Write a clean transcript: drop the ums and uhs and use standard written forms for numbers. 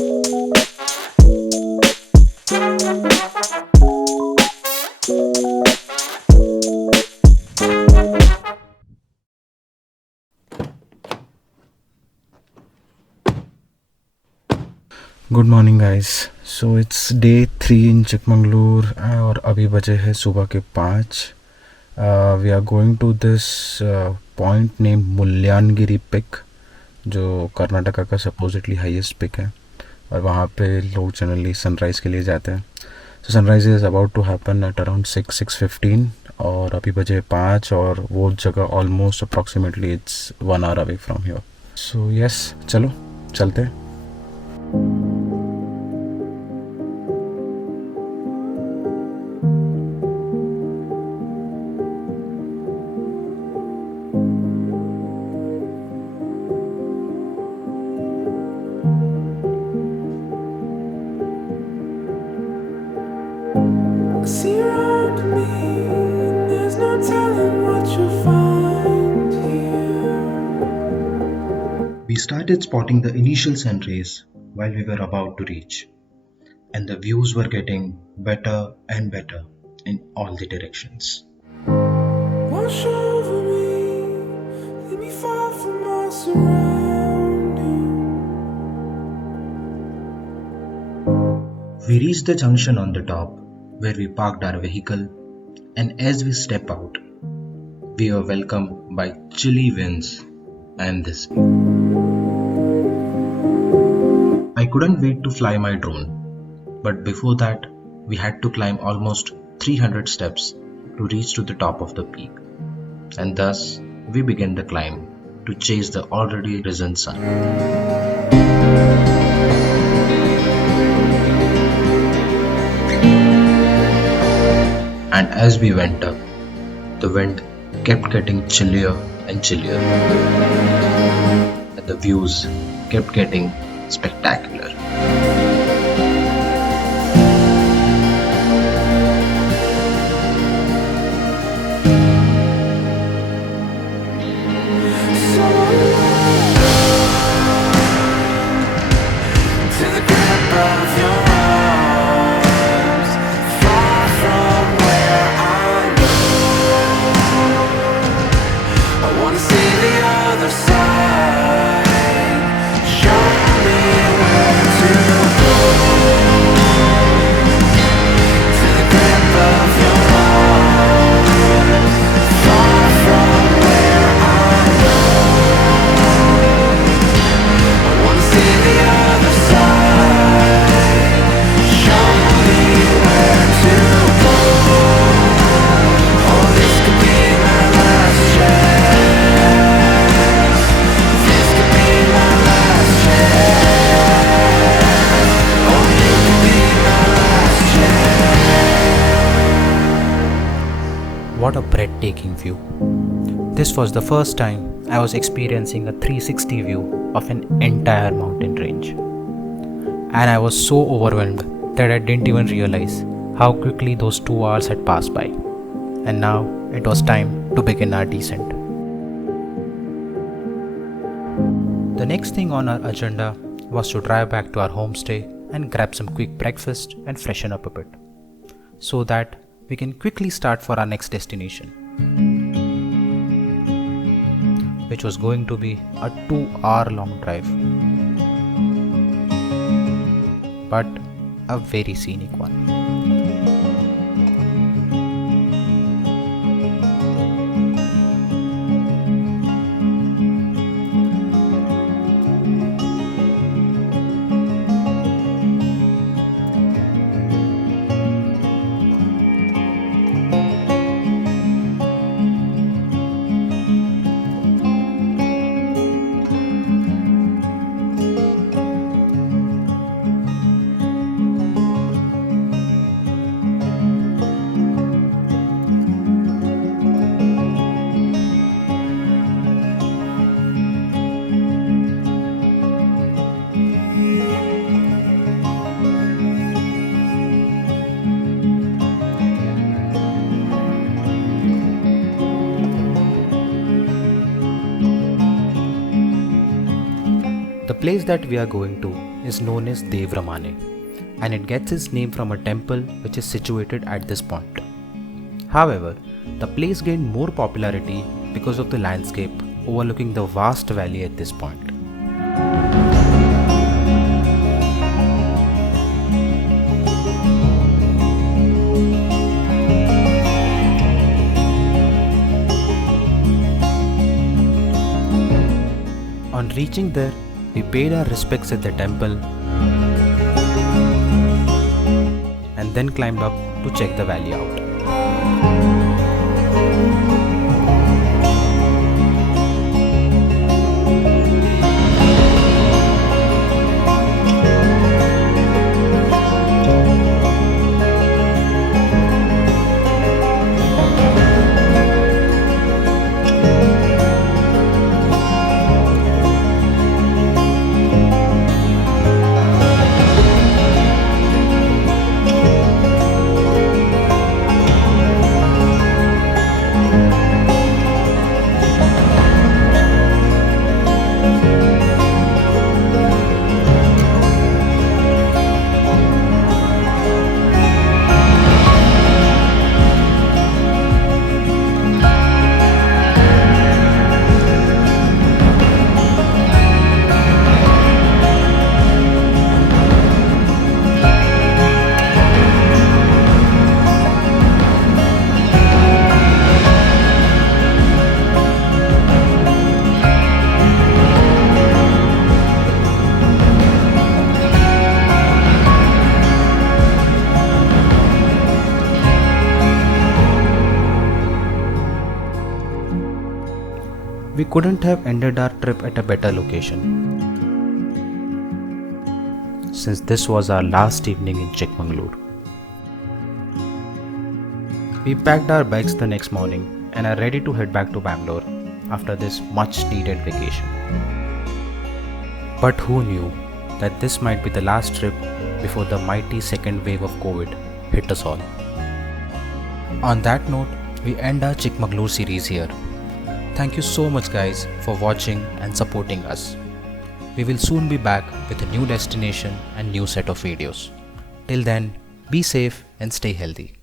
Good morning guys. So it's day 3 in Chikmagalur और अभी बजे है सुबह के 5. We are going to this point name Mullayanagiri peak, जो कर्नाटका का सपोजिटली हाईएस्ट पिक है, और वहाँ पे लोग जनरली सनराइज़ के लिए जाते हैं. So sunrise is about to happen at around 6:15 और अभी बजे 5 और वो जगह almost approximately it's 1 hour away from here. So yes, चलो चलते हैं. See around me, there's no telling what you'll find here. We started spotting the initial sun rays while we were about to reach, and the views were getting better and better in all the directions. Wash over me, let me fall from my surroundings. We reached the junction on the top where we parked our vehicle, and as we step out, we were welcomed by chilly winds and this view. I couldn't wait to fly my drone, but before that, we had to climb almost 300 steps to reach to the top of the peak, and thus we began the climb to chase the already risen sun. And as we went up, the wind kept getting chillier and chillier, and the views kept getting spectacular. To the grip of your arms, far from where I live. I wanna see the other side. Show me where to go. To the grip of your arms, far from where I live. I wanna see the other side. Show me where to go. Oh, this could be my last chance. This could be my last chance. Oh, you could be my last chance. What a breathtaking view. This was the first time I was experiencing a 360 view of an entire mountain range. And I was so overwhelmed that I didn't even realize how quickly those 2 hours had passed by. And now it was time to begin our descent. The next thing on our agenda was to drive back to our homestay and grab some quick breakfast and freshen up a bit, so that we can quickly start for our next destination, which was going to be a 2-hour long drive, but a very scenic one. The place that we are going to is known as Dev-Ramane, and it gets its name from a temple which is situated at this point. However, the place gained more popularity because of the landscape overlooking the vast valley at this point. On reaching there, we paid our respects at the temple and then climbed up to check the valley out. We couldn't have ended our trip at a better location, since this was our last evening in Chikmagalur. We packed our bags the next morning and are ready to head back to Bangalore after this much needed vacation. But who knew that this might be the last trip before the mighty second wave of COVID hit us all. On that note, we end our Chikmagalur series here. Thank you so much guys for watching and supporting us. We will soon be back with a new destination and new set of videos. Till then, be safe and stay healthy.